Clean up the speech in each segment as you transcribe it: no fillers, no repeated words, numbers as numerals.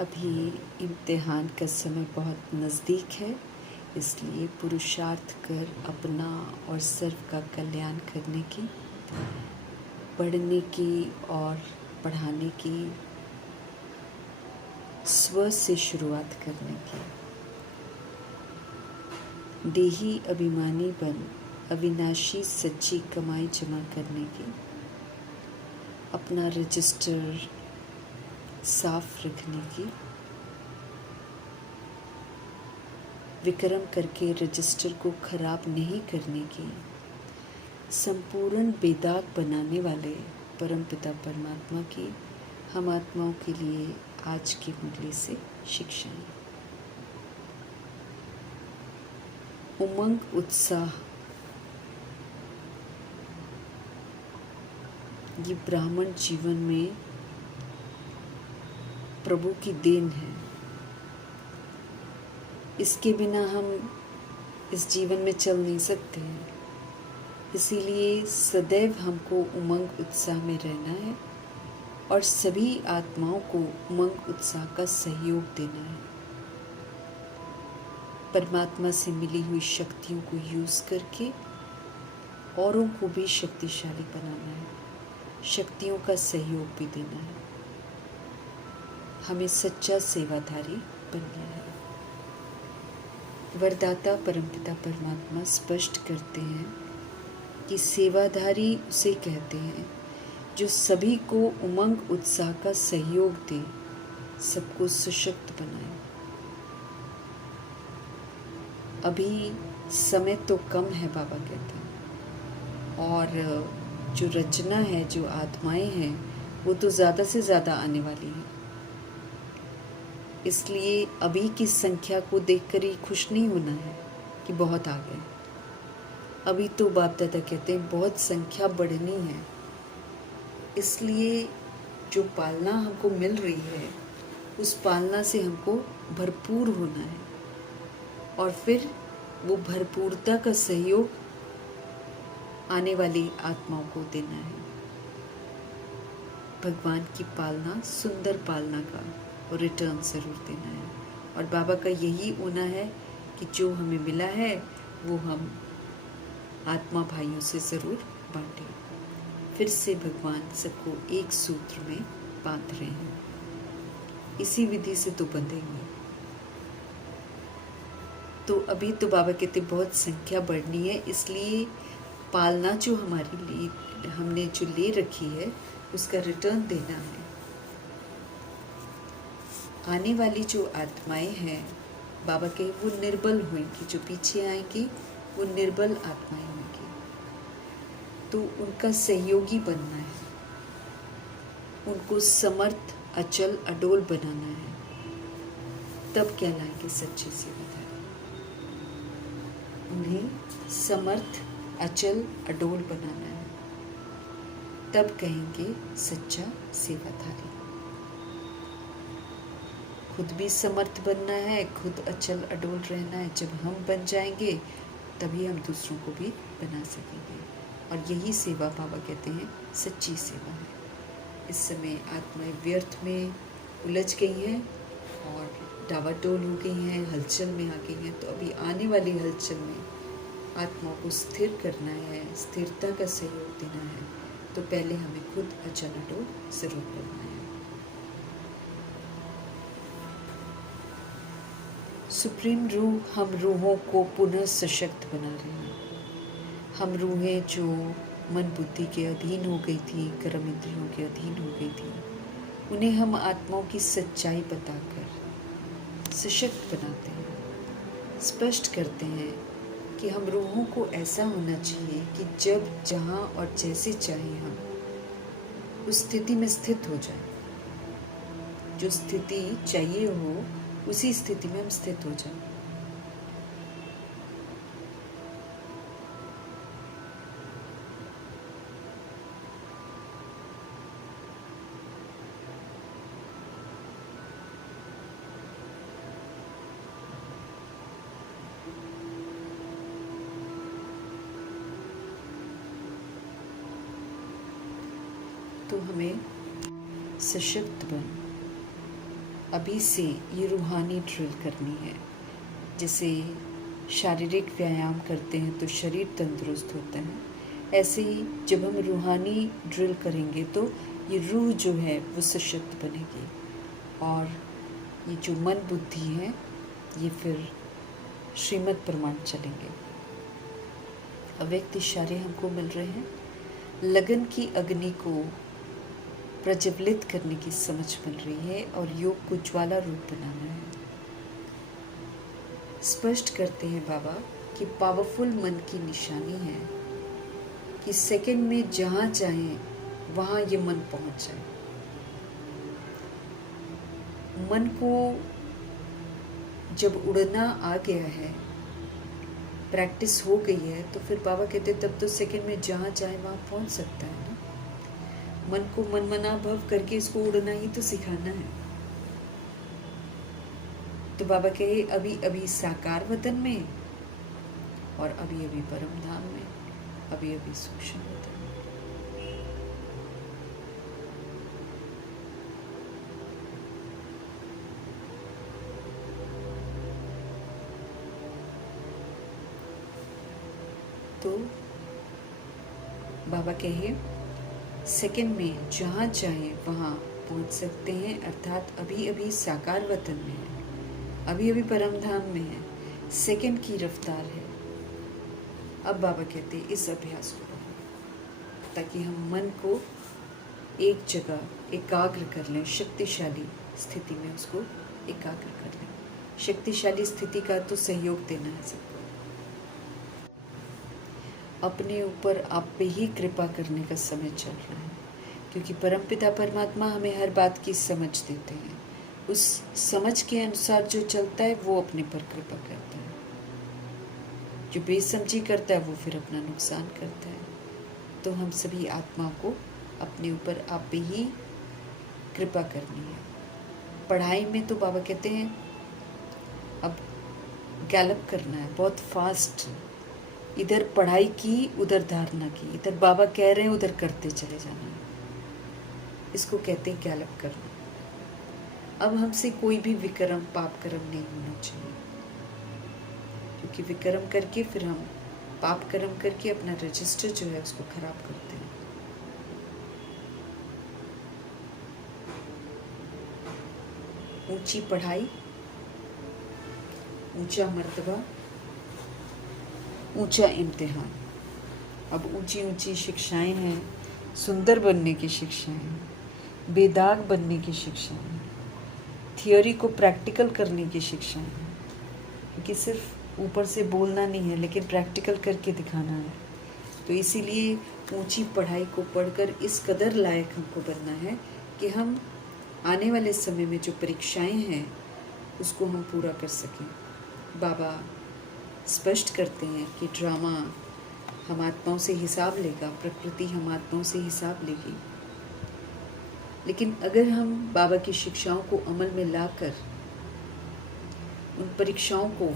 अभी इम्तिहान का समय बहुत नज़दीक है, इसलिए पुरुषार्थ कर अपना और सर्व का कल्याण करने की, पढ़ने की और पढ़ाने की, स्व से शुरुआत करने की। देही अभिमानी बन अविनाशी सच्ची कमाई जमा करने की, अपना रजिस्टर साफ रखने की, विक्रम करके रजिस्टर को खराब नहीं करने की, संपूर्ण बेदाग बनाने वाले परमपिता परमात्मा की हम आत्माओं के लिए आज की मुरली से शिक्षाएं। उमंग उत्साह ये ब्राह्मण जीवन में प्रभु की देन है। इसके बिना हम इस जीवन में चल नहीं सकते हैं। इसीलिए सदैव हमको उमंग उत्साह में रहना है और सभी आत्माओं को उमंग उत्साह का सहयोग देना है। परमात्मा से मिली हुई शक्तियों को यूज़ करके औरों को भी शक्तिशाली बनाना है, शक्तियों का सहयोग भी देना है। हमें सच्चा सेवाधारी बनना है। वरदाता परमपिता परमात्मा स्पष्ट करते हैं कि सेवाधारी उसे कहते हैं जो सभी को उमंग उत्साह का सहयोग दे, सबको सशक्त बनाए। अभी समय तो कम है, बाबा कहते हैं, और जो रचना है, जो आत्माएं हैं, वो तो ज़्यादा से ज़्यादा आने वाली हैं। इसलिए अभी की संख्या को देखकर ही खुश नहीं होना है कि बहुत आ गए। अभी तो बाप दादा कहते हैं बहुत संख्या बढ़नी है। इसलिए जो पालना हमको मिल रही है, उस पालना से हमको भरपूर होना है और फिर वो भरपूरता का सहयोग आने वाली आत्माओं को देना है। भगवान की पालना, सुंदर पालना का और रिटर्न ज़रूर देना है। और बाबा का यही होना है कि जो हमें मिला है वो हम आत्मा भाइयों से ज़रूर बांटें। फिर से भगवान सबको एक सूत्र में बांध रहे हैं। इसी विधि से तो बंधेंगे। तो अभी तो बाबा कहते बहुत संख्या बढ़नी है, इसलिए पालना जो हमारी लिए हमने जो ले रखी है उसका रिटर्न देना है। आने वाली जो आत्माएं हैं, बाबा के वो निर्बल होंगी, जो पीछे आएंगी वो निर्बल आत्माएं होंगी। तो उनका सहयोगी बनना है, उनको समर्थ, अचल, अडोल बनाना है। तब कहलाएंगे सच्चे सेवाधारी। उन्हें समर्थ, अचल, अडोल बनाना है, तब कहेंगे सच्चा सेवाधारी। खुद भी समर्थ बनना है, खुद अचल अडोल रहना है। जब हम बन जाएंगे तभी हम दूसरों को भी बना सकेंगे। और यही सेवा बाबा कहते हैं सच्ची सेवा है। इस समय आत्माएं व्यर्थ में उलझ गई हैं और डावाडोल हो गई हैं, हलचल में आ गई हैं। तो अभी आने वाली हलचल में आत्माओं को स्थिर करना है, स्थिरता का सहयोग देना है। तो पहले हमें खुद अचल अडोल जरूर करना है। सुप्रीम रूह हम रूहों को पुनः सशक्त बना रहे हैं। हम रूहें जो मन बुद्धि के अधीन हो गई थी, कर्म इंद्रियों के अधीन हो गई थी, उन्हें हम आत्माओं की सच्चाई बताकर सशक्त बनाते हैं। स्पष्ट करते हैं कि हम रूहों को ऐसा होना चाहिए कि जब, जहाँ और जैसे चाहे हम उस स्थिति में स्थित हो जाए। जो स्थिति चाहिए हो उसी स्थिति में हम स्थित हो जाएं। तो हमें सशक्त बन अभी से ये रूहानी ड्रिल करनी है। जैसे शारीरिक व्यायाम करते हैं तो शरीर तंदुरुस्त होता है, ऐसे ही जब हम रूहानी ड्रिल करेंगे तो ये रूह जो है वो सशक्त बनेगी और ये जो मन बुद्धि है ये फिर श्रीमत प्रमाण चलेंगे। अव्यक्त इशारे हमको मिल रहे हैं, लगन की अग्नि को प्रज्वलित करने की समझ मिल रही है और योग को ज्वाला रूप बनाना है। स्पष्ट करते हैं बाबा कि पावरफुल मन की निशानी है कि सेकंड में जहाँ चाहें वहाँ ये मन पहुँच जाए। मन को जब उड़ना आ गया है, प्रैक्टिस हो गई है, तो फिर बाबा कहते तब तो सेकंड में जहाँ चाहे वहाँ पहुँच सकता है ना। मन को मनमना भव करके इसको उड़ना ही तो सिखाना है। तो बाबा कहे अभी अभी साकार वतन में और अभी अभी परम धाम में, अभी अभी सूक्ष्म वतन में। तो बाबा कहे सेकंड में जहाँ चाहे वहाँ पहुँच सकते हैं, अर्थात अभी अभी साकार वतन में है, अभी अभी परम धाम में है, सेकंड की रफ्तार है। अब बाबा कहते हैं इस अभ्यास को ताकि हम मन को एक जगह एकाग्र कर लें, शक्तिशाली स्थिति में उसको एकाग्र कर लें। शक्तिशाली स्थिति का तो सहयोग देना है सबको। अपने ऊपर आप पे ही कृपा करने का समय चल रहा है, क्योंकि परमपिता परमात्मा हमें हर बात की समझ देते हैं। उस समझ के अनुसार जो चलता है वो अपने पर कृपा करता है, जो बेसमझी करता है वो फिर अपना नुकसान करता है। तो हम सभी आत्मा को अपने ऊपर आप पे ही कृपा करनी है। पढ़ाई में तो बाबा कहते हैं अब गैलप करना है, बहुत फास्ट, इधर पढ़ाई की उधर धारणा की, इधर बाबा कह रहे हैं उधर करते चले जाना है। इसको कहते हैं गैलप करना। अब हमसे कोई भी विक्रम पाप कर्म नहीं होना चाहिए, क्योंकि विक्रम करके फिर हम पाप कर्म करके अपना रजिस्टर जो है उसको खराब करते हैं। ऊंची पढ़ाई, ऊंचा मर्तबा, ऊंचा इम्तिहान। अब ऊंची ऊंची शिक्षाएं हैं, सुंदर बनने की शिक्षाएं हैं, बेदाग बनने की शिक्षाएं हैं, थियोरी को प्रैक्टिकल करने की शिक्षाएं हैं, क्योंकि सिर्फ ऊपर से बोलना नहीं है लेकिन प्रैक्टिकल करके दिखाना है। तो इसीलिए ऊंची पढ़ाई को पढ़कर इस कदर लायक हमको बनना है कि हम आने वाले समय में जो परीक्षाएं हैं उसको हम पूरा कर सकें। बाबा स्पष्ट करते हैं कि ड्रामा हम आत्माओं से हिसाब लेगा, प्रकृति हम आत्माओं से हिसाब लेगी, लेकिन अगर हम बाबा की शिक्षाओं को अमल में लाकर उन परीक्षाओं को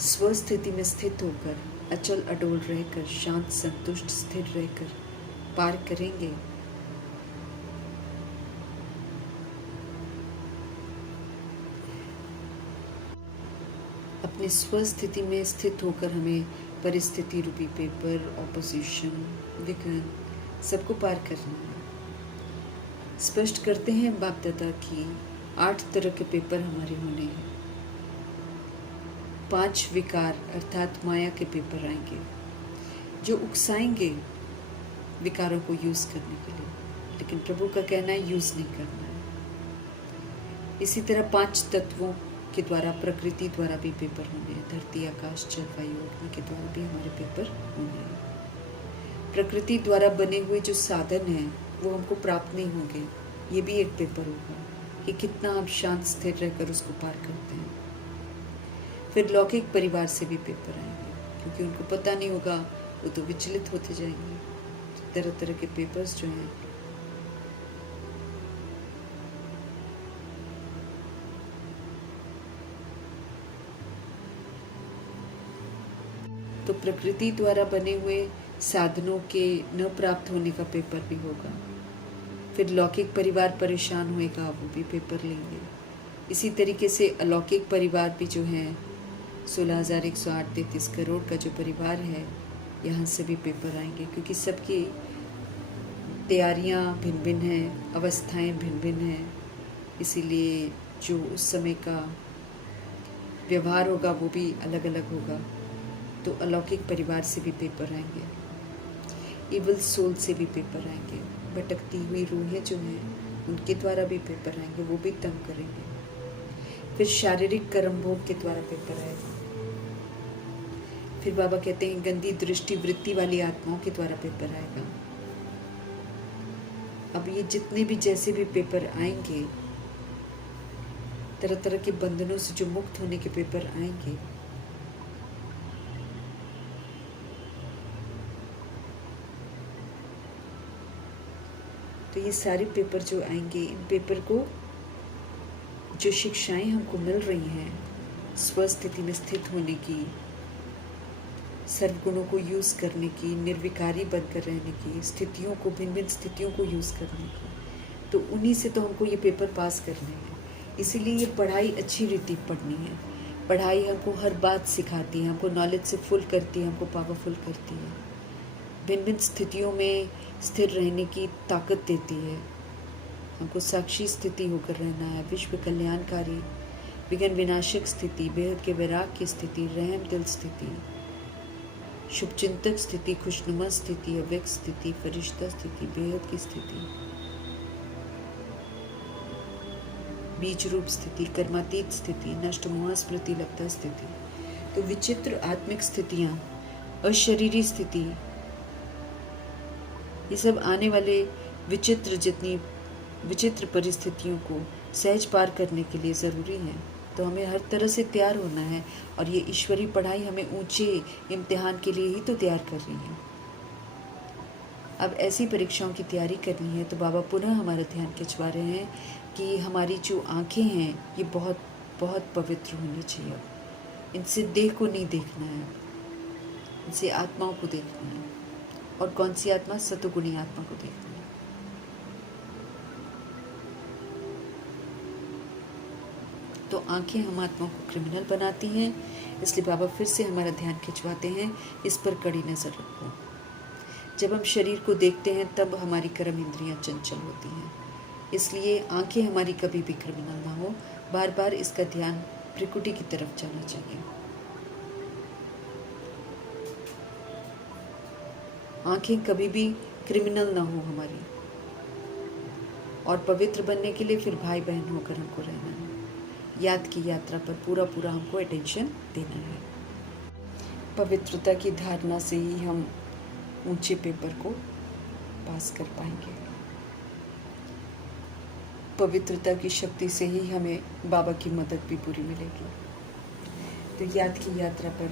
स्वस्थिति में स्थित होकर, अचल अडोल रहकर, शांत संतुष्ट स्थिर रहकर पार करेंगे, अपने स्वस्थिति में स्थित होकर हमें परिस्थिति रूपी पेपर, ऑपोजिशन, विघ्न सबको पार करना है। स्पष्ट करते हैं बाप दादा की 8 तरह के पेपर हमारे होने हैं। 5 विकार अर्थात माया के पेपर आएंगे जो उकसाएंगे विकारों को यूज़ करने के लिए, लेकिन प्रभु का कहना है यूज़ नहीं करना है। इसी तरह 5 तत्वों के द्वारा, प्रकृति द्वारा भी पेपर होने हैं। धरती, आकाश, जल, वायु, अग्नि के द्वारा भी हमारे पेपर होने हैं। प्रकृति द्वारा बने हुए जो साधन हैं वो हमको प्राप्त नहीं होंगे, ये भी एक पेपर होगा कि कितना आप शांत स्थिर रहकर उसको पार करते हैं। फिर लौकिक परिवार से भी पेपर आएंगे, क्योंकि उनको पता नहीं होगा, वो तो विचलित होते जाएंगे। तरह तरह के पेपर्स जो हैं तो प्रकृति द्वारा बने हुए साधनों के न प्राप्त होने का पेपर भी होगा। फिर लौकिक परिवार परेशान होएगा, वो भी पेपर लेंगे। इसी तरीके से अलौकिक परिवार भी जो है 16,108 करोड़ का जो परिवार है, यहाँ से भी पेपर आएंगे, क्योंकि सबकी तैयारियाँ भिन्न भिन्न हैं, अवस्थाएं भिन्न भिन्न हैं। इसीलिए जो उस समय का व्यवहार होगा वो भी अलग अलग होगा। तो अलौकिक परिवार से भी पेपर आएंगे, इविल सोल से भी पेपर आएंगे, भटकती हुई रूहें जो हैं उनके द्वारा भी पेपर आएंगे, वो भी तंग करेंगे। फिर शारीरिक कर्म भोग के द्वारा पेपर आएगा। फिर बाबा कहते हैं गंदी दृष्टि वृत्ति वाली आत्माओं के द्वारा पेपर आएगा। अब ये जितने भी जैसे भी पेपर आएंगे, तरह तरह के बंधनों से जो मुक्त होने के पेपर आएंगे, तो ये सारे पेपर जो आएंगे, इन पेपर को जो शिक्षाएं हमको मिल रही हैं स्वस्थिति में स्थित होने की, सर्वगुणों को यूज़ करने की, निर्विकारी बनकर रहने की, स्थितियों को भिन्न भिन्न स्थितियों को यूज़ करने की, तो उन्हीं से तो हमको ये पेपर पास करने हैं। इसीलिए ये पढ़ाई अच्छी रीति पढ़नी है। पढ़ाई हमको हर बात सिखाती है, हमको नॉलेज से फुल करती है, हमको पावरफुल करती है, भिन्न भिन्न स्थितियों में स्थिर रहने की ताकत देती है। हमको साक्षी स्थिति होकर रहना है, विश्व कल्याणकारी, विघ्न विनाशक स्थिति, बेहद के वैराग की स्थिति, रहम दिल स्थिति, शुभचिंतक स्थिति, खुशनुमा स्थिति, अव्यक्त स्थिति, फरिश्ता स्थिति, बेहद की स्थिति, बीज रूप स्थिति, कर्मातीत स्थिति, नष्ट मोह स्मृति लगता स्थिति। तो विचित्र आत्मिक स्थितियाँ, अशरीरी स्थिति, ये सब आने वाले जितनी विचित्र परिस्थितियों को सहज पार करने के लिए ज़रूरी है। तो हमें हर तरह से तैयार होना है, और ये ईश्वरीय पढ़ाई हमें ऊंचे इम्तिहान के लिए ही तो तैयार कर रही है। अब ऐसी परीक्षाओं की तैयारी करनी है, तो बाबा पुनः हमारा ध्यान खिंचवा रहे हैं कि हमारी जो आँखें हैं ये बहुत बहुत पवित्र होनी चाहिए। इनसे देह को नहीं देखना है, इनसे आत्माओं को देखना है। और कौन सी आत्मा? सतोगुणी आत्मा को देखना है। तो आंखें हम आत्मा को क्रिमिनल बनाती हैं, इसलिए बाबा फिर से हमारा ध्यान खिंचवाते हैं, इस पर कड़ी नज़र रखो। जब हम शरीर को देखते हैं तब हमारी कर्म इंद्रियां चंचल होती हैं, इसलिए आंखें हमारी कभी भी क्रिमिनल ना हो। बार बार इसका ध्यान प्रकृति की तरफ जाना चाहिए। आंखें कभी भी क्रिमिनल ना हो हमारी, और पवित्र बनने के लिए फिर भाई बहन होकर हमको रहना है। याद की यात्रा पर पूरा पूरा हमको अटेंशन देना है। पवित्रता की धारणा से ही हम ऊंचे पेपर को पास कर पाएंगे। पवित्रता की शक्ति से ही हमें बाबा की मदद भी पूरी मिलेगी। तो याद की यात्रा पर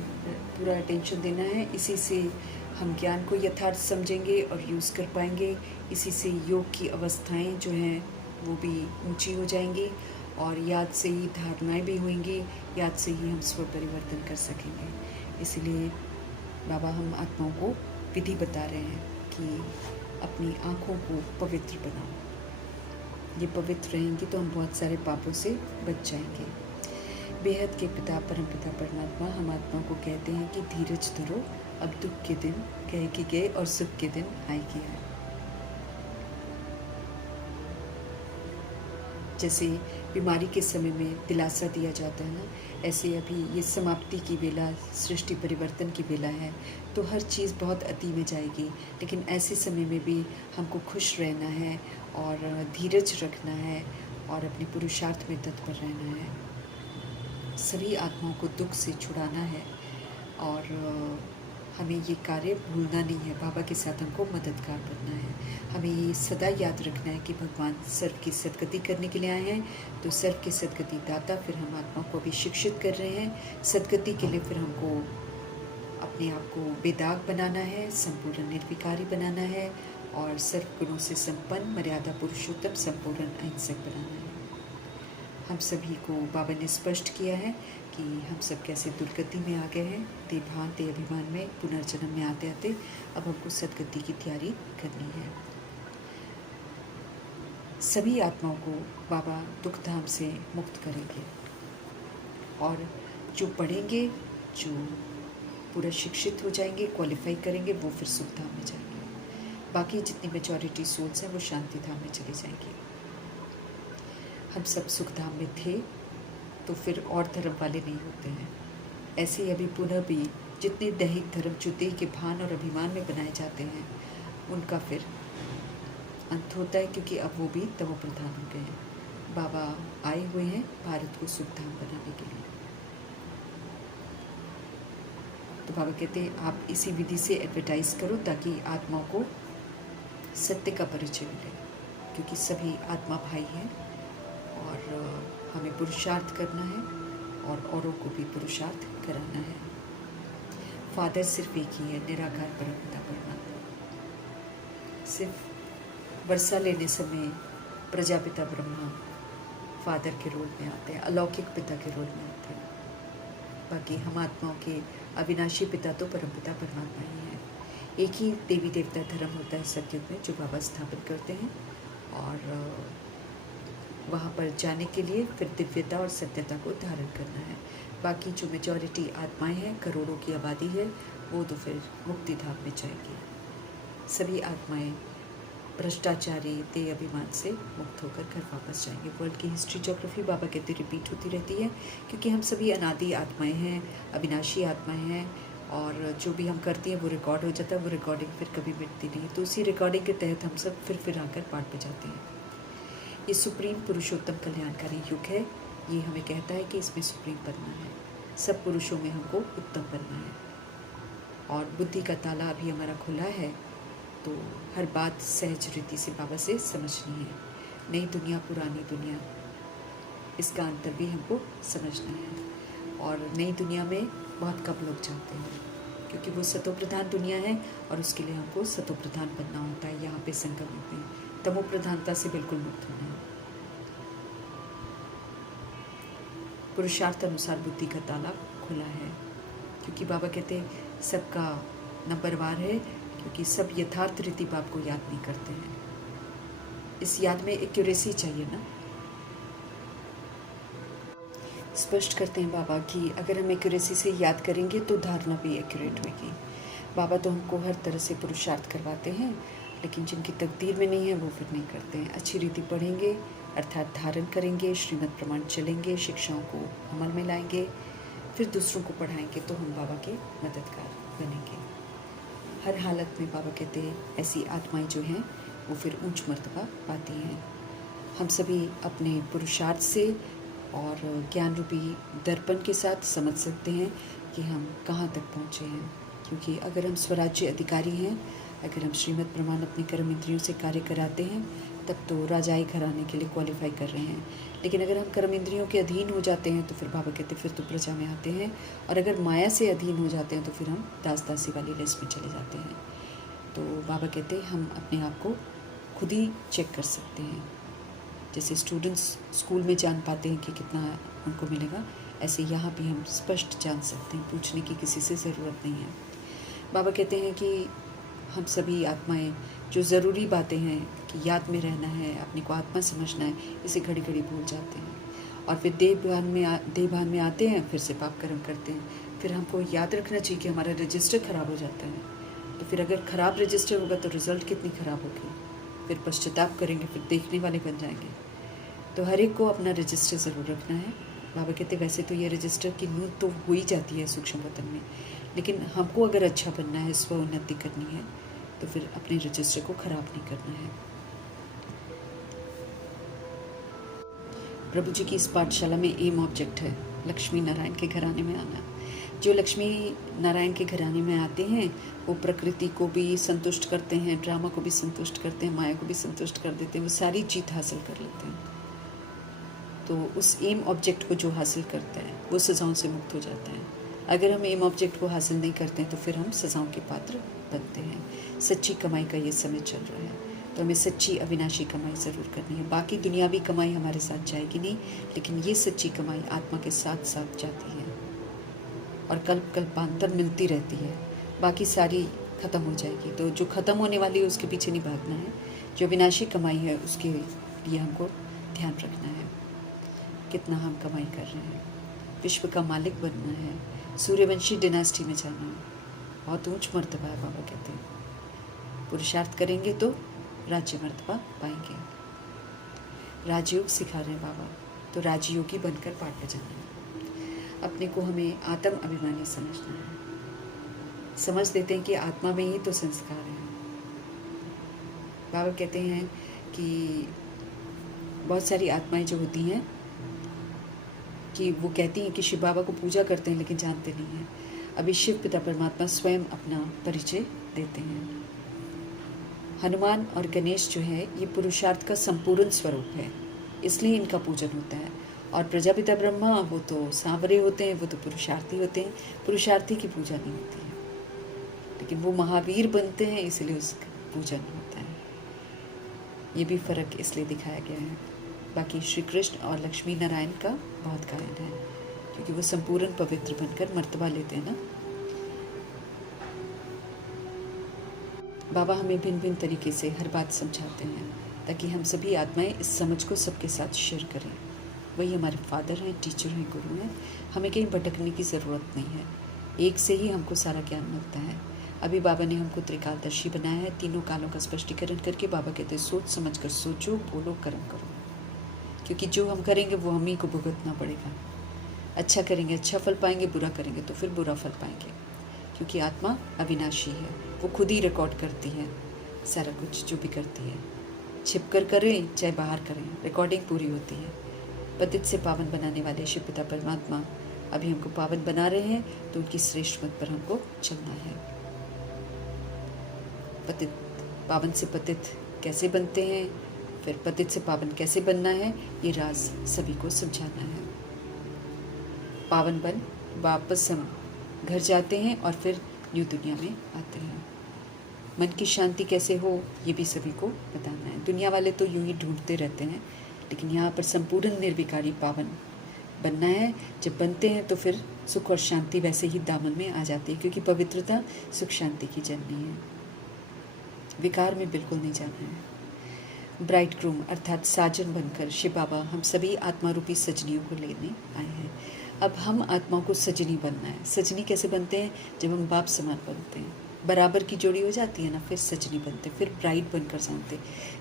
पूरा अटेंशन देना है। इसी से हम ज्ञान को यथार्थ समझेंगे और यूज़ कर पाएंगे। इसी से योग की अवस्थाएं जो हैं वो भी ऊंची हो जाएंगी, और याद से ही धारणाएं भी होंगी, याद से ही हम स्व परिवर्तन कर सकेंगे। इसलिए बाबा हम आत्माओं को विधि बता रहे हैं कि अपनी आँखों को पवित्र बनाओ। ये पवित्र रहेंगी तो हम बहुत सारे पापों से बच जाएंगे। बेहद के पिता परम पिता परमात्मा हम आत्मा को कहते हैं कि धीरज धरो, अब दुख के दिन कह के गए और सुख के दिन आएगी है। जैसे बीमारी के समय में दिलासा दिया जाता है ना, ऐसे अभी ये समाप्ति की वेला, सृष्टि परिवर्तन की वेला है, तो हर चीज़ बहुत अति में जाएगी। लेकिन ऐसे समय में भी हमको खुश रहना है और धीरज रखना है और अपने पुरुषार्थ में तत्पर रहना है। सभी आत्माओं को दुख से छुड़ाना है, और हमें ये कार्य भूलना नहीं है। बाबा के साथ हमको मददगार बनना है। हमें ये सदा याद रखना है कि भगवान सर्व की सदगति करने के लिए आए हैं, तो सर्व के सदगति दाता। फिर हम आत्मा को भी शिक्षित कर रहे हैं सदगति के लिए। फिर हमको अपने आप को बेदाग बनाना है, संपूर्ण निर्विकारी बनाना है, और सर्व गुणों से संपन्न मर्यादा पुरुषोत्तम संपूर्ण अहिंसक बनाना है। हम सभी को बाबा ने स्पष्ट किया है कि हम सब कैसे दुर्गति में आ गए हैं, देभान दे अभिमान में, पुनर्जन्म में आते आते। अब हमको सदगति की तैयारी करनी है। सभी आत्माओं को बाबा दुख धाम से मुक्त करेंगे, और जो पढ़ेंगे, जो पूरा शिक्षित हो जाएंगे, क्वालिफाई करेंगे, वो फिर सुख धाम में जाएंगे। बाकी जितनी मेजॉरिटी सोल्स हैं वो शांति धाम में चली जाएंगी। हम सब सुख धाम में थे तो फिर और धर्म वाले नहीं होते हैं। ऐसे ही अभी पुनः भी जितने दैहिक धर्म जो देह के भान और अभिमान में बनाए जाते हैं उनका फिर अंत होता है, क्योंकि अब वो भी तमो प्रधान हो गए हैं। बाबा आए हुए हैं भारत को सुख धाम बनाने के लिए। तो बाबा कहते हैं आप इसी विधि से एडवर्टाइज करो ताकि आत्माओं को सत्य का परिचय मिले, क्योंकि सभी आत्मा भाई हैं और हमें पुरुषार्थ करना है और औरों को भी पुरुषार्थ कराना है। फादर सिर्फ एक ही है, निराकार परमपिता परमात्मा। सिर्फ वर्षा लेने समय प्रजापिता ब्रह्मा फादर के रोल में आते हैं, अलौकिक पिता के रोल में आते हैं। बाकी हम आत्माओं के अविनाशी पिता तो परमपिता परमात्मा ही है। एक ही देवी देवता धर्म होता है सतयुग में जो बाबा स्थापित करते हैं, और वहाँ पर जाने के लिए फिर दिव्यता और सत्यता को धारण करना है। बाकी जो मेजॉरिटी आत्माएं हैं, करोड़ों की आबादी है, वो तो फिर मुक्ति धाम में जाएगी। सभी आत्माएं भ्रष्टाचारी देह अभिमान से मुक्त होकर घर वापस जाएंगे। वर्ल्ड की हिस्ट्री ज्योग्राफी बाबा कहते रिपीट होती रहती है, क्योंकि हम सभी अनादि आत्माएं हैं, अविनाशी आत्माएं हैं, और जो भी हम करती हैं वो रिकॉर्ड हो जाता है। वो रिकॉर्डिंग फिर कभी मिटती नहीं है। तो उसी रिकॉर्डिंग के तहत हम सब फिर आकर पाठ पे जाते हैं। ये सुप्रीम पुरुषोत्तम कल्याणकारी युग है। ये हमें कहता है कि इसमें सुप्रीम बनना है, सब पुरुषों में हमको उत्तम बनना है। और बुद्धि का ताला अभी हमारा खुला है, तो हर बात सहज रीति से बाबा से समझनी है। नई दुनिया, पुरानी दुनिया, इसका अंतर भी हमको समझना है। और नई दुनिया में बहुत कम लोग जाते हैं, क्योंकि वो सतो प्रधान दुनिया है, और उसके लिए हमको सतो प्रधान बनना होता है। यहाँ पे संगम में तमो प्रधानता से बिल्कुल मुक्त होना है। पुरुषार्थ अनुसार बुद्धि का ताला खुला है, क्योंकि बाबा कहते हैं सबका नंबरवार है, क्योंकि सब यथार्थ रीति बाप को याद नहीं करते हैं। इस याद में एक्यूरेसी चाहिए ना। स्पष्ट करते हैं बाबा कि अगर हम एक्यूरेसी से याद करेंगे तो धारणा भी एक्यूरेट होगी। बाबा तो हमको हर तरह से पुरुषार्थ करवाते हैं, लेकिन जिनकी तकदीर में नहीं है वो फिर नहीं करते हैं। अच्छी रीति पढ़ेंगे, अर्थात धारण करेंगे, श्रीमद् प्रमाण चलेंगे, शिक्षाओं को अमल में लाएंगे, फिर दूसरों को पढ़ाएंगे, तो हम बाबा के मददगार बनेंगे। हर हालत में बाबा कहते हैं ऐसी आत्माएं जो हैं वो फिर ऊंच मर्तबा पाती हैं। हम सभी अपने पुरुषार्थ से और ज्ञान रूपी दर्पण के साथ समझ सकते हैं कि हम कहाँ तक पहुँचे हैं। क्योंकि अगर हम स्वराज्य अधिकारी हैं, अगर हम श्रीमद् प्रमाण अपने कर्म इंद्रियों से कार्य कराते हैं, तब तो राजाई घराने के लिए क्वालिफाई कर रहे हैं। लेकिन अगर हम कर्म इंद्रियों के अधीन हो जाते हैं तो फिर बाबा कहते फिर तो प्रजा में आते हैं, और अगर माया से अधीन हो जाते हैं तो फिर हम दास दासी वाली लिस्ट में चले जाते हैं। तो बाबा कहते हैं हम अपने आप को खुद ही चेक कर सकते हैं। जैसे स्टूडेंट्स स्कूल में जान पाते हैं कि कितना उनको मिलेगा, ऐसे यहाँ भी हम स्पष्ट जान सकते हैं, पूछने की किसी से ज़रूरत नहीं है। बाबा कहते हैं कि हम सभी आत्माएं जो ज़रूरी बातें हैं कि याद में रहना है, अपने को आत्मा समझना है, इसे घड़ी घड़ी भूल जाते हैं, और फिर देह भान में आते हैं, फिर से पाप कर्म करते हैं। फिर हमको याद रखना चाहिए कि हमारा रजिस्टर ख़राब हो जाता है। तो फिर अगर ख़राब रजिस्टर होगा तो रिज़ल्ट कितनी ख़राब होगी, फिर पश्चाताप करेंगे, फिर देखने वाले बन जाएंगे। तो हर एक को अपना रजिस्टर ज़रूर रखना है। बाबा कहते वैसे तो ये रजिस्टर की नूत तो हो ही जाती है सूक्ष्म वतन में, लेकिन हमको अगर अच्छा बनना है, स्व उन्नति करनी है, तो फिर अपने रजिस्टर को ख़राब नहीं करना है। प्रभु जी की इस पाठशाला में एम ऑब्जेक्ट है लक्ष्मी नारायण के घराने में आना। जो लक्ष्मी नारायण के घराने में आते हैं वो प्रकृति को भी संतुष्ट करते हैं, ड्रामा को भी संतुष्ट करते हैं, माया को भी संतुष्ट कर देते हैं, वो सारी जीत हासिल कर लेते हैं। तो उस एम ऑब्जेक्ट को जो हासिल करता है वो सज़ाओं से मुक्त हो जाता है। अगर हम एम ऑब्जेक्ट को हासिल नहीं करते हैं तो फिर हम सज़ाओं के पात्र बनते हैं। सच्ची कमाई का ये समय चल रहा है, तो हमें सच्ची अविनाशी कमाई ज़रूर करनी है। बाकी दुनियावी कमाई हमारे साथ जाएगी नहीं, लेकिन ये सच्ची कमाई आत्मा के साथ साथ जाती है और कल्प कल्पांतर मिलती रहती है। बाकी सारी ख़त्म हो जाएगी, तो जो ख़त्म होने वाली है उसके पीछे नहीं भागना है। जो विनाशी कमाई है उसके ये हमको ध्यान रखना है। कितना हम कमाई कर रहे हैं, विश्व का मालिक बनना है, सूर्यवंशी डिनास्टी में जाना है, बहुत ऊंच मर्तबा है। बाबा कहते हैं पुरुषार्थ करेंगे तो राज्य मर्तबा पाएंगे। राजयोग सिखा रहे हैं बाबा, तो राजयोगी बनकर पाठ बजाना है। अपने को हमें आत्म अभिमानी समझना है। समझ देते हैं कि आत्मा में ही तो संस्कार है। बाबा कहते हैं कि बहुत सारी आत्माएं जो होती हैं कि वो कहती हैं कि शिव बाबा को पूजा करते हैं लेकिन जानते नहीं हैं। अभी शिव पिता परमात्मा स्वयं अपना परिचय देते हैं। हनुमान और गणेश जो है ये पुरुषार्थ का संपूर्ण स्वरूप है, इसलिए इनका पूजन होता है। और प्रजापिता ब्रह्मा वो तो सांवरे होते हैं, वो तो पुरुषार्थी होते हैं, पुरुषार्थी की पूजा नहीं होती है। लेकिन वो महावीर बनते हैं इसलिए उसका पूजन होता है। ये भी फर्क इसलिए दिखाया गया है। बाकी श्री कृष्ण और लक्ष्मी नारायण का बहुत गायन है, क्योंकि वो संपूर्ण पवित्र बनकर मर्तबा लेते हैं ना। बाबा हमें भिन्न भिन्न तरीके से हर बात समझाते हैं ताकि हम सभी आत्माएं इस समझ को सबके साथ शेयर करें। वही हमारे फादर हैं, टीचर हैं, गुरु हैं। हमें कहीं भटकने की ज़रूरत नहीं है, एक से ही हमको सारा ज्ञान मिलता है। अभी बाबा ने हमको त्रिकालदर्शी बनाया है, तीनों कालों का स्पष्टीकरण करके। बाबा कहते हैं सोच समझ कर सोचो, बोलो, कर्म करो, क्योंकि जो हम करेंगे वो हम ही को भुगतना पड़ेगा। अच्छा करेंगे अच्छा फल पाएंगे, बुरा करेंगे तो फिर बुरा फल पाएंगे, क्योंकि आत्मा अविनाशी है। वो खुद ही रिकॉर्ड करती है सारा कुछ जो भी करती है। छिप कर करें चाहे बाहर करें, रिकॉर्डिंग पूरी होती है। पतित से पावन बनाने वाले शिव पिता परमात्मा अभी हमको पावन बना रहे हैं, तो उनकी श्रेष्ठ मत पर हमको चलना है। पतित पावन से पतित कैसे बनते हैं, फिर पतित से पावन कैसे बनना है, ये राज सभी को समझाना है। पावन बन वापस हम घर जाते हैं और फिर न्यू दुनिया में आते हैं। मन की शांति कैसे हो ये भी सभी को बताना है। दुनिया वाले तो यूं ही ढूंढते रहते हैं, लेकिन यहाँ पर संपूर्ण निर्विकारी पावन बनना है। जब बनते हैं तो फिर सुख और शांति वैसे ही दामन में आ जाती है, क्योंकि पवित्रता सुख शांति की जननी है। विकार में बिल्कुल नहीं जाना है। ब्राइड ग्रूम अर्थात साजन बनकर शिव बाबा हम सभी आत्मा रूपी सजनियों को लेने आए हैं। अब हम आत्माओं को सजनी बनना है। सजनी कैसे बनते हैं? जब हम बाप समान बनते हैं, बराबर की जोड़ी हो जाती है ना, फिर सजनी बनते, फिर ब्राइड बनकर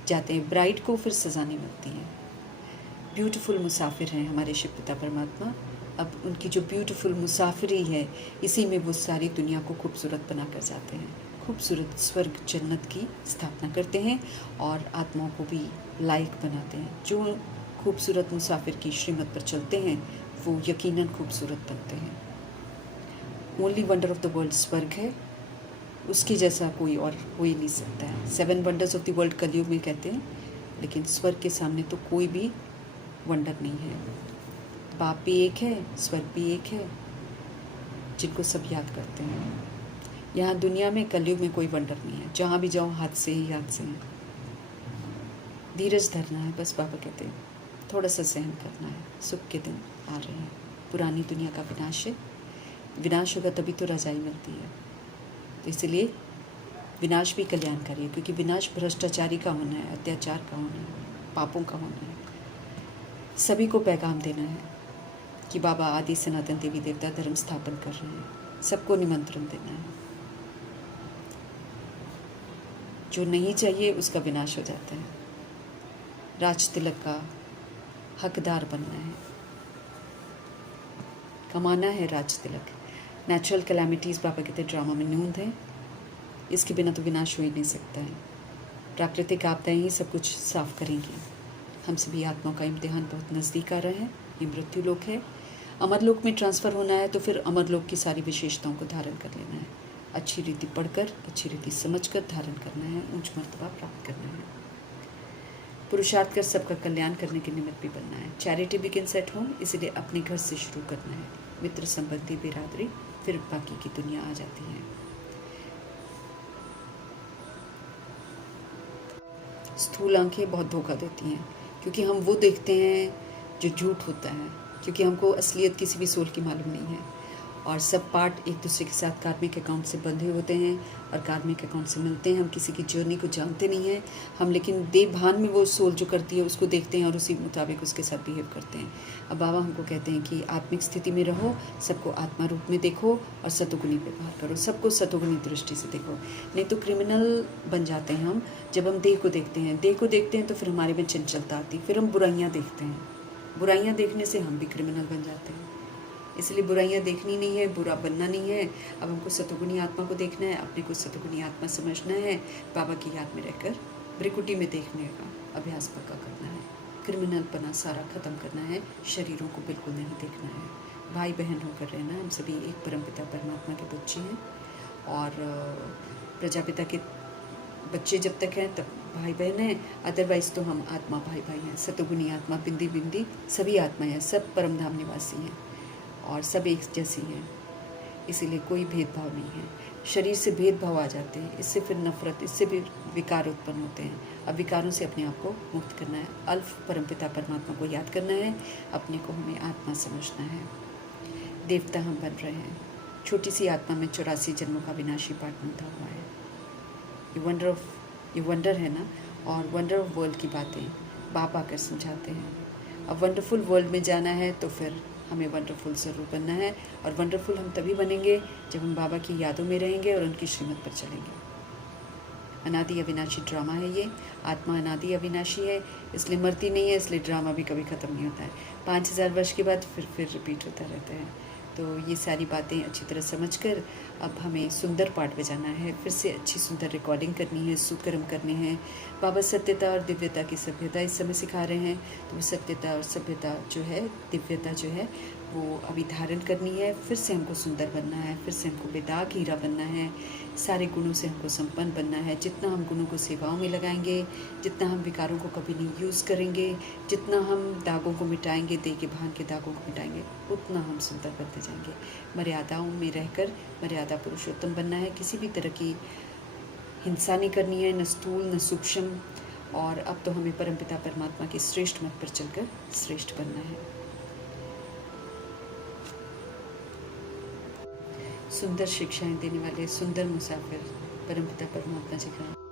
जाते हैं। ब्राइड को फिर सजा नहीं मिलती है। ब्यूटीफुल मुसाफिर हैं हमारे शिव पिता परमात्मा। अब उनकी जो ब्यूटीफुल मुसाफिरी है, इसी में वो सारी दुनिया को खूबसूरत बना कर जाते हैं। खूबसूरत स्वर्ग जन्नत की स्थापना करते हैं और आत्माओं को भी लायक बनाते हैं। जो खूबसूरत मुसाफिर की श्रीमत पर चलते हैं वो यकीनन खूबसूरत बनते हैं। Only wonder of the world स्वर्ग है, उसके जैसा कोई और हो ही नहीं सकता है। 7 वंडर्स ऑफ द वर्ल्ड कलयुग में कहते हैं, लेकिन स्वर्ग के सामने तो कोई भी वंडर नहीं है। बाप भी एक है, स्वर्ग भी एक है, जिनको सब याद करते हैं। यहाँ दुनिया में कलयुग में कोई वंडर नहीं है, जहाँ भी जाओ हादसे ही हादसे हैं। धीरज धरना है बस। बाबा कहते हैं थोड़ा सा सहन करना है, सुख के दिन आ रहे हैं। पुरानी दुनिया का विनाश है, विनाश होगा तभी तो रजाई मिलती है। तो इसलिए विनाश भी कल्याणकारी है, क्योंकि विनाश भ्रष्टाचारी का होना है, अत्याचार का होना है, पापों का होना है। सभी को पैगाम देना है कि बाबा आदि सनातन देवी देवता धर्म स्थापन कर रहे हैं। सबको निमंत्रण देना है। जो नहीं चाहिए उसका विनाश हो जाता है। राज तिलक का हकदार बनना है, कमाना है राज तिलक। नेचुरल कैलामिटीज़ बाबा कहते ड्रामा में न्यूंद है, इसके बिना तो विनाश हो ही नहीं सकता है। प्राकृतिक आपदाएं ही सब कुछ साफ करेंगी। हम सभी आत्माओं का इम्तिहान बहुत नज़दीक आ रहा है। ये मृत्यु लोक है। अमरलोक में ट्रांसफ़र होना है तो फिर अमरलोक की सारी विशेषताओं को धारण कर लेना है। अच्छी रीति पढ़कर, अच्छी रीति समझकर धारण करना है, ऊंच मर्तबा प्राप्त करना है। पुरुषार्थ कर सबका कल्याण करने के निमित्त भी बनना है। चैरिटी बिगिन्स एट होम, इसलिए अपने घर से शुरू करना है। मित्र संबंधी बिरादरी, फिर बाकी की दुनिया आ जाती है। स्थूल आंखें बहुत धोखा देती हैं, क्योंकि हम वो देखते हैं जो झूठ होता है, क्योंकि हमको असलियत किसी भी सोल की मालूम नहीं है। और सब पार्ट एक दूसरे के साथ कार्मिक अकाउंट से बंधे होते हैं और कार्मिक अकाउंट से मिलते हैं। हम किसी की जर्नी को जानते नहीं हैं हम, लेकिन देव भान में वो सोल जो करती है उसको देखते हैं और उसी मुताबिक उसके साथ बिहेव करते हैं। अब बाबा हमको कहते हैं कि आत्मिक स्थिति में रहो, सबको आत्मा रूप में देखो और सतोगुणी व्यवहार करो, सबको सतोगुणी दृष्टि से देखो। नहीं तो क्रिमिनल बन जाते हैं हम जब हम देह को देखते हैं। देह को देखते हैं तो फिर हमारे में चंचलता आती, फिर हम बुराइयाँ देखते हैं। बुराइयाँ देखने से हम भी क्रिमिनल बन जाते हैं। इसलिए बुराइयाँ देखनी नहीं है, बुरा बनना नहीं है। अब हमको सतोगुणी आत्मा को देखना है, अपने को सतोगुणी आत्मा समझना है, बाबा की याद में रहकर ब्रिकुटी में देखने का अभ्यास पक्का करना है। क्रिमिनलपना सारा ख़त्म करना है, शरीरों को बिल्कुल नहीं देखना है। भाई बहन होकर रहना, हम सभी एक परमपिता परमात्मा के बच्चे हैं और प्रजापिता के बच्चे जब तक हैं तब भाई बहन हैं, अदरवाइज़ तो हम आत्मा भाई भाई हैं। सतोगुणी आत्मा बिंदी बिंदी सभी आत्माएं हैं, सब परमधाम निवासी हैं और सब एक जैसी हैं। इसीलिए कोई भेदभाव नहीं है। शरीर से भेदभाव आ जाते हैं, इससे फिर नफरत, इससे भी विकार उत्पन्न होते हैं। अब विकारों से अपने आप को मुक्त करना है, अल्फ परमपिता परमात्मा को याद करना है, अपने को हमें आत्मा समझना है। देवता हम बन रहे हैं, छोटी सी आत्मा में 84 जन्मों का विनाशी पाठ बंधा हुआ है। ये वंडर है ना, और वंडर ऑफ वर्ल्ड की बातें बाप आकर समझाते हैं। अब वंडरफुल वर्ल्ड में जाना है तो फिर हमें वंडरफुल ज़रूर बनना है, और वंडरफुल हम तभी बनेंगे जब हम बाबा की यादों में रहेंगे और उनकी श्रीमत पर चलेंगे। अनादि अविनाशी ड्रामा है ये, आत्मा अनादि अविनाशी है, इसलिए मरती नहीं है, इसलिए ड्रामा भी कभी ख़त्म नहीं होता है। 5000 वर्ष के बाद फिर रिपीट होता रहता है। तो ये सारी बातें अच्छी तरह समझकर अब हमें सुंदर पाठ बजाना है, फिर से अच्छी सुंदर रिकॉर्डिंग करनी है, सुकर्म करने हैं। बाबा सत्यता और दिव्यता की सभ्यता इस समय सिखा रहे हैं, तो वो सत्यता और सभ्यता जो है, दिव्यता जो है, वो अभी धारण करनी है। फिर से हमको सुंदर बनना है, फिर से हमको बेदाग हीरा बनना है, सारे गुणों से हमको संपन्न बनना है। जितना हम गुणों को सेवाओं में लगाएंगे, जितना हम विकारों को कभी नहीं यूज़ करेंगे, जितना हम दागों को मिटाएंगे, देह के भान के दागों को मिटाएंगे, उतना हम सुंदर बनते जाएंगे। मर्यादाओं में रहकर मर्यादा पुरुषोत्तम बनना है। किसी भी तरह की हिंसा नहीं करनी है, न स्थूल न सूक्ष्म। और अब तो हमें परमपिता परमात्मा के श्रेष्ठ मत पर चलकर श्रेष्ठ बनना है। सुंदर शिक्षाएं देने वाले सुंदर मुसाफिर परमपिता परमात्मा जी का